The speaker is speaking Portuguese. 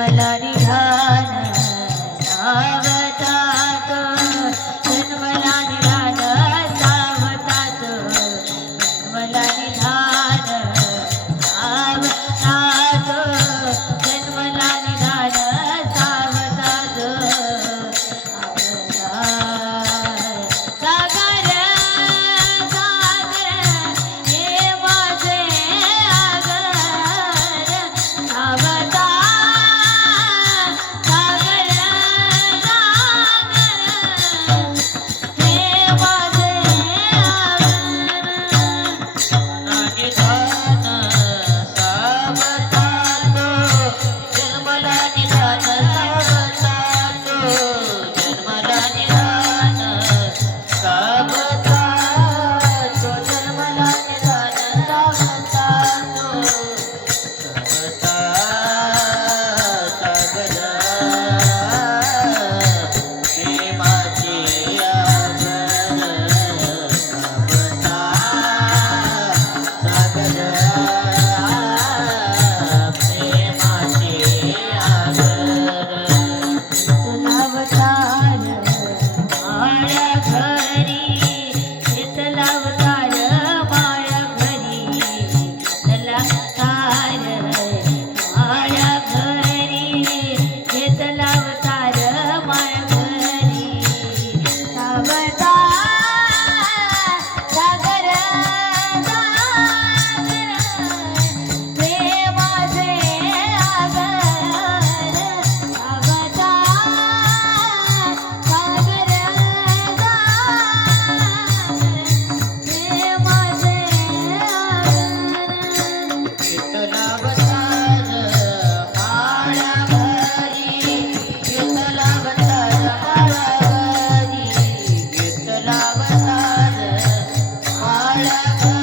bala re Música